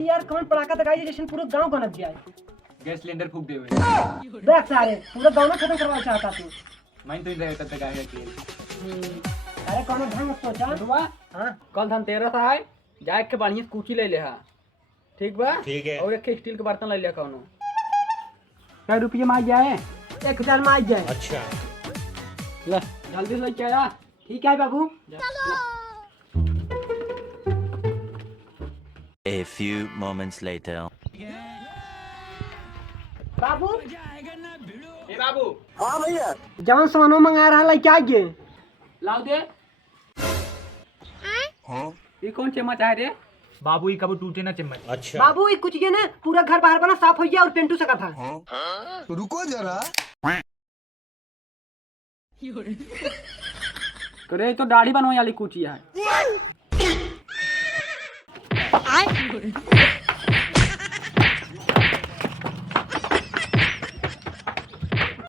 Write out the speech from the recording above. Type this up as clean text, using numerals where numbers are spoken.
यार कौन पटाखा दगाई जैसे पूरा गांव बनत गया है। गैस सिलेंडर फूक दे देख सारे पूरा गांव में खत्म करवा चाहता तू। मैं तो इधर तक आया कि अरे कौन ढंग से सोचा दुआ हां कल धनतेरस है जाए के बढ़िया कुची ले ले हा ठीक बा ठीक है। और एक स्टील के बर्तन ले लिया कौनो क्या रुपये में आ जाए 1000 में आ जाए। अच्छा ले जल्दी से लेके आया ठीक है बाबू। A few moments later. बाबू ए बाबू हां भैया जवान सामान मंगा रहा है क्या गे लाओ दे ये कौन चम्मच है रे बाबू ही कब टूटे ना चम्मच। अच्छा बाबू ये कुछ ये ना पूरा घर बाहर बना साफ हो गया और पेंटू सका था। रुको जरा करे तो दाढ़ी बनवाई वाली कुची है